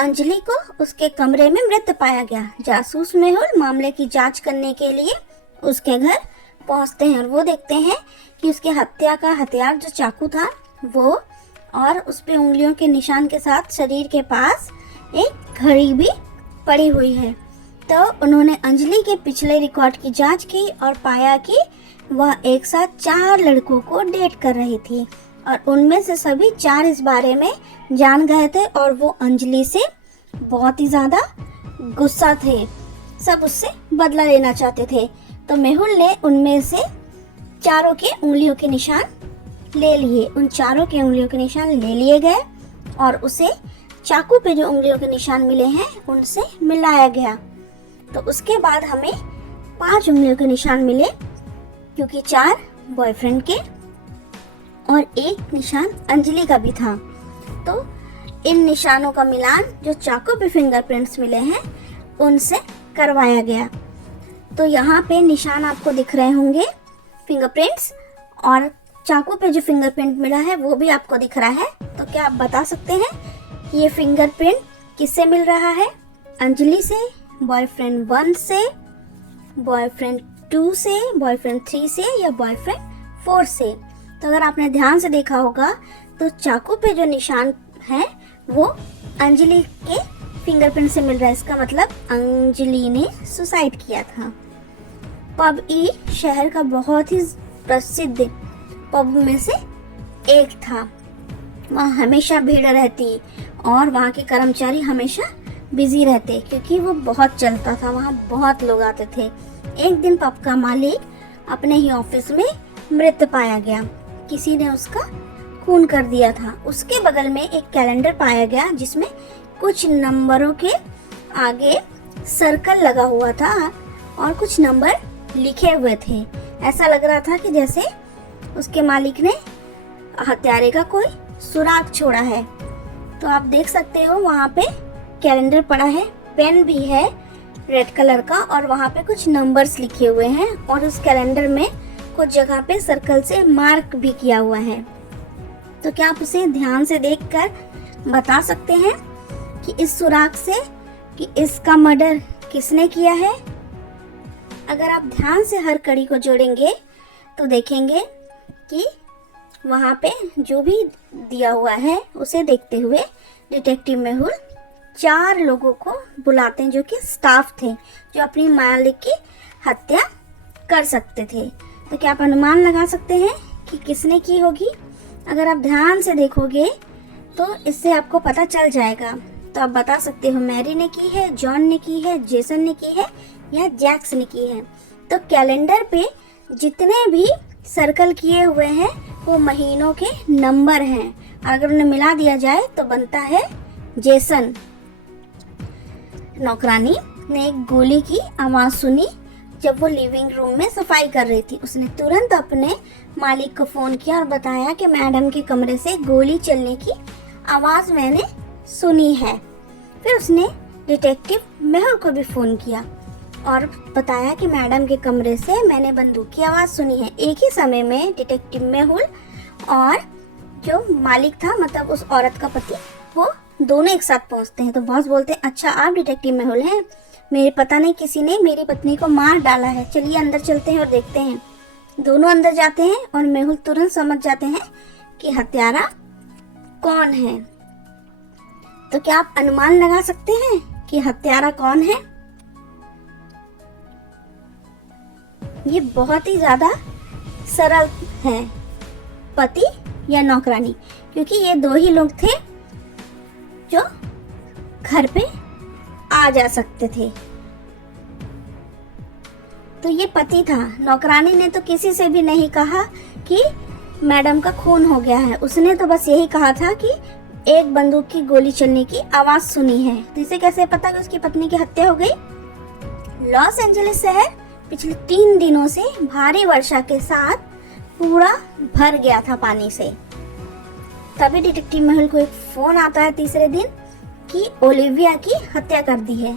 अंजलि को उसके कमरे में मृत पाया गया। जासूस मेहुल मामले की जांच करने के लिए उसके घर पहुंचते हैं और वो देखते हैं कि उसके हत्या का हथियार जो चाकू था वो, और उस पे उंगलियों के निशान के साथ शरीर के पास एक घड़ी भी पड़ी हुई है। तो उन्होंने अंजलि के पिछले रिकॉर्ड की जांच की और पाया कि वह एक साथ 4 लड़कों को डेट कर रही थी और उनमें से सभी 4 इस बारे में जान गए थे और वो अंजलि से बहुत ही ज़्यादा गुस्सा थे। सब उससे बदला लेना चाहते थे। तो मेहुल ने उनमें से चारों के उंगलियों के निशान ले लिए। उन चारों के उंगलियों के निशान ले लिए गए और उसे चाकू पे जो उंगलियों के निशान मिले हैं उनसे मिलाया गया। तो उसके बाद हमें 5 उंगलियों के निशान मिले, क्योंकि 4 बॉयफ्रेंड के और 1 निशान अंजलि का भी था। तो इन निशानों का मिलान जो चाकू पे फिंगरप्रिंट्स मिले हैं उनसे करवाया गया। तो यहाँ पे निशान आपको दिख रहे होंगे फिंगरप्रिंट्स, और चाकू पे जो फिंगरप्रिंट मिला है वो भी आपको दिख रहा है। तो क्या आप बता सकते हैं ये फिंगरप्रिंट किससे मिल रहा है? अंजलि से, बॉयफ्रेंड 1 से, बॉयफ्रेंड 2 से, बॉयफ्रेंड 3 से या बॉयफ्रेंड 4 से? तो अगर आपने ध्यान से देखा होगा तो चाकू पे जो निशान है वो अंजलि के फिंगरप्रिंट से मिल रहा है। इसका मतलब अंजलि ने सुसाइड किया था। पब ई शहर का बहुत ही प्रसिद्ध पब में से एक था। वहाँ हमेशा भीड़ रहती और वहाँ के कर्मचारी हमेशा बिजी रहते, क्योंकि वो बहुत चलता था, वहाँ बहुत लोग आते थे। एक दिन पब का मालिक अपने ही ऑफिस में मृत पाया गया। किसी ने उसका खून कर दिया था। उसके बगल में एक कैलेंडर पाया गया जिसमें कुछ नंबरों के आगे सर्कल लगा हुआ था और कुछ नंबर लिखे हुए थे। ऐसा लग रहा था कि जैसे उसके मालिक ने हत्यारे का कोई सुराग छोड़ा है। तो आप देख सकते हो वहाँ पे कैलेंडर पड़ा है, पेन भी है रेड कलर का, और वहाँ पे कुछ नंबर्स लिखे हुए हैं और उस कैलेंडर में कुछ जगह पे सर्कल से मार्क भी किया हुआ है। तो क्या आप उसे ध्यान से देखकर बता सकते हैं कि इस सुराग से कि इसका मर्डर किसने किया है? अगर आप ध्यान से हर कड़ी को जोड़ेंगे तो देखेंगे कि वहाँ पे जो भी दिया हुआ है उसे देखते हुए डिटेक्टिव मेहुल 4 लोगों को बुलाते हैं जो कि स्टाफ थे, जो अपनी मालिक की हत्या कर सकते थे। तो क्या आप अनुमान लगा सकते हैं कि किसने की होगी? अगर आप ध्यान से देखोगे तो इससे आपको पता चल जाएगा। तो आप बता सकते हो मैरी ने की है, जॉन ने की है, जेसन ने की है या जैक्स ने की है। तो कैलेंडर पे जितने भी सर्कल किए हुए हैं वो महीनों के नंबर हैं। अगर उन्हें मिला दिया जाए तो बनता है जेसन। नौकरानी ने एक गोली की आवाज़ सुनी जब वो लिविंग रूम में सफाई कर रही थी। उसने तुरंत अपने मालिक को फ़ोन किया और बताया कि मैडम के कमरे से गोली चलने की आवाज़ मैंने सुनी है। फिर उसने डिटेक्टिव मेहुल को भी फ़ोन किया और बताया कि मैडम के कमरे से मैंने बंदूक की आवाज़ सुनी है। एक ही समय में डिटेक्टिव मेहुल और जो मालिक था, मतलब उस औरत का पति, वो दोनों एक साथ पहुंचते हैं। तो बॉस बोलते हैं, अच्छा आप डिटेक्टिव मेहुल हैं, मेरे पता नहीं किसी ने मेरी पत्नी को मार डाला है, चलिए अंदर चलते हैं और देखते हैं। दोनों अंदर जाते हैं और मेहुल तुरंत समझ जाते हैं कि हत्यारा कौन है। तो क्या आप अनुमान लगा सकते हैं कि हत्यारा कौन है? ये बहुत ही ज्यादा सरल है, पति या नौकरानी, क्योंकि ये 2 ही लोग थे जो घर पे आ जा सकते थे। तो ये पति था। नौकरानी ने तो किसी से भी नहीं कहा कि मैडम का खून हो गया है, उसने तो बस यही कहा था कि एक बंदूक की गोली चलने की आवाज सुनी है। तो इसे कैसे पता कि उसकी पत्नी की हत्या हो गई? लॉस एंजलिस शहर पिछले 3 दिनों से भारी वर्षा के साथ पूरा भर गया था पानी से। तभी डिटेक्टिव मेहुल को एक फोन आता है तीसरे दिन कि ओलिविया की हत्या कर दी है,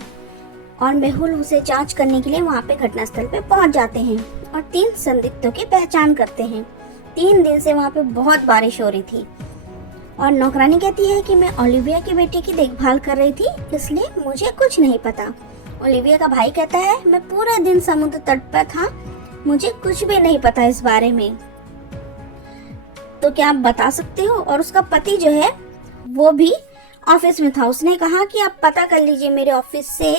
और मेहुल उसे जांच करने के लिए वहां पे घटनास्थल पे पहुंच जाते हैं और 3 संदिग्धों की पहचान करते हैं। 3 दिन से वहां पे बहुत बारिश हो रही थी और नौकरानी कहती है कि मैं ओलिविया के बेटे की देखभाल कर रही थी, इसलिए मुझे कुछ नहीं पता। ओलिविया का भाई कहता है मैं पूरा दिन समुद्र तट पर था, मुझे कुछ भी नहीं पता इस बारे में, तो क्या आप बता सकते हो? और उसका पति जो है वो भी ऑफिस में था। उसने कहा कि आप पता कर लीजिए मेरे ऑफिस से,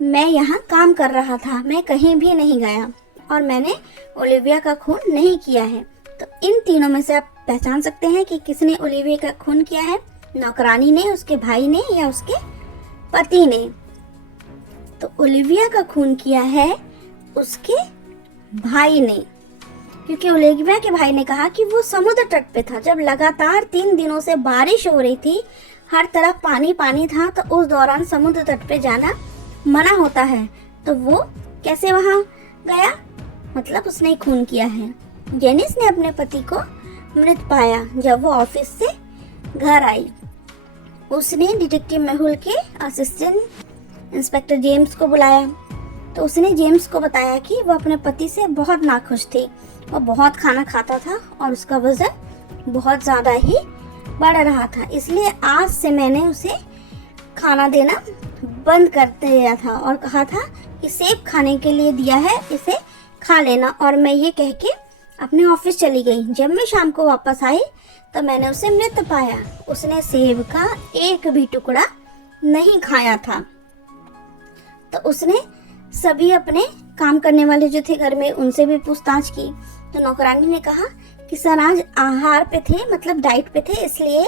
मैं यहाँ काम कर रहा था, मैं कहीं भी नहीं गया और मैंने ओलिविया का खून नहीं किया है। तो इन तीनों में से आप पहचान सकते हैं कि किसने ओलिविया का खून किया है, नौकरानी ने, उसके भाई ने या उसके पति ने। तो ओलिविया का खून किया है उसके भाई ने, क्योंकि ओलिविया के भाई ने कहा कि वो समुद्र तट पे था जब लगातार 3 दिनों से बारिश हो रही थी, हर तरफ पानी पानी था, तो उस दौरान समुद्र तट पे जाना मना होता है। तो वो कैसे वहां गया, मतलब उसने खून किया है। जेनिस ने अपने पति को मृत पाया जब वो ऑफिस से घर आई। उसने डिटेक्टिव मेहुल के असिस्टेंट इंस्पेक्टर जेम्स को बुलाया। तो उसने जेम्स को बताया कि वो अपने पति से बहुत नाखुश थी। वो बहुत खाना खाता था और उसका वजन बहुत ज़्यादा ही बढ़ रहा था, इसलिए आज से मैंने उसे खाना देना बंद कर दिया था और कहा था कि सेब खाने के लिए दिया है, इसे खा लेना। और मैं ये कह के अपने ऑफिस चली गई। जब मैं शाम को वापस आई तो मैंने उसे मृत पाया। उसने सेब का एक भी टुकड़ा नहीं खाया था। तो उसने सभी अपने काम करने वाले जो थे घर में उनसे भी पूछताछ की। तो नौकरानी ने कहा कि सर आज आहार पे थे, मतलब डाइट पे थे, इसलिए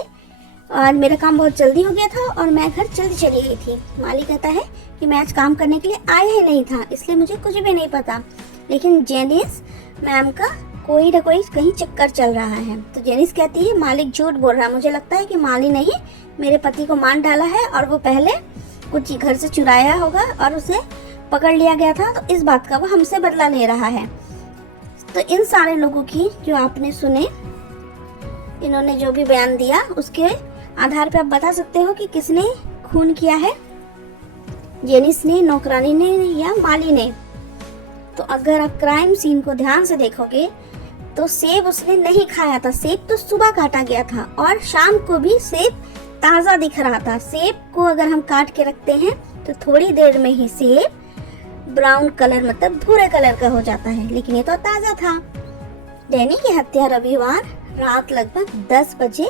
आज मेरा काम बहुत जल्दी हो गया था और मैं घर जल्दी चली गई थी। माली कहता है कि मैं आज काम करने के लिए आया ही नहीं था, इसलिए मुझे कुछ भी नहीं पता, लेकिन जेनिस मैम का कोई ना कोई कहीं चक्कर चल रहा है। तो जेनिस कहती है मालिक झूठ बोल रहा है, मुझे लगता है कि माली ने ही मेरे पति को मार डाला है और वो पहले कुछ घर से चुराया होगा और उसे पकड़ लिया गया था, तो इस बात का वो हमसे बदला ले रहा है। तो इन सारे लोगों की जो आपने सुने, इन्होंने जो भी बयान दिया उसके आधार पे आप बता सकते हो कि किसने खून किया है, जेनिस ने, नौकरानी ने या माली ने। तो अगर आप क्राइम सीन को ध्यान से देखोगे तो सेब उसने नहीं खाया था, सेब तो सुबह काटा गया था और शाम को भी सेब ताज़ा दिख रहा था। सेब को अगर हम काट के रखते हैं तो थोड़ी देर में ही सेब ब्राउन कलर, मतलब भूरे कलर का हो जाता है, लेकिन ये तो ताज़ा था। डैनी की हत्या रविवार रात लगभग 10 बजे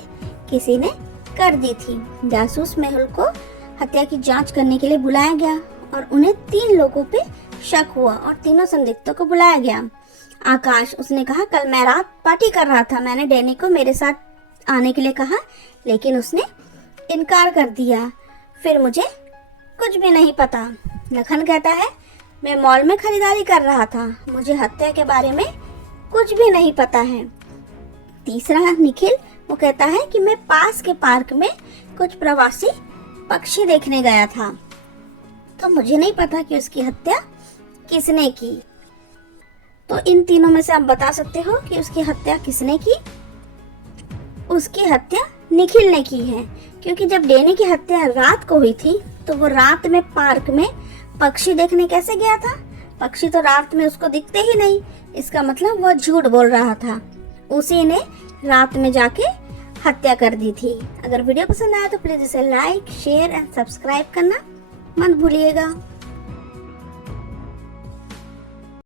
किसी ने कर दी थी। जासूस मेहुल को हत्या की जांच करने के लिए बुलाया गया और उन्हें 3 लोगों पे शक हुआ और तीनों संदिग्धों को बुलाया गया। आकाश, उसने कहा कल मैं रात पार्टी कर रहा था, मैंने डैनी को मेरे साथ आने के लिए कहा लेकिन उसने इनकार कर दिया, फिर मुझे कुछ भी नहीं पता। लखन कहता है मैं मॉल में खरीदारी कर रहा था, मुझे हत्या के बारे में कुछ भी नहीं पता है। तीसरा निखिल, वो कहता है कि मैं पास के पार्क में कुछ प्रवासी पक्षी देखने गया था, तो मुझे नहीं पता कि उसकी हत्या किसने की। तो इन तीनों में से आप बता सकते हो कि उसकी हत्या किसने की। उसकी हत्या निखिल ने की है, क्योंकि जब डैनी की हत्या रात को हुई थी तो वो रात में पार्क में पक्षी देखने कैसे गया था? पक्षी तो रात में उसको दिखते ही नहीं, इसका मतलब वो झूठ बोल रहा था। उसी ने रात में जाके हत्या कर दी थी। अगर वीडियो पसंद आया तो प्लीज इसे लाइक, शेयर एंड सब्सक्राइब करना मत भूलिएगा।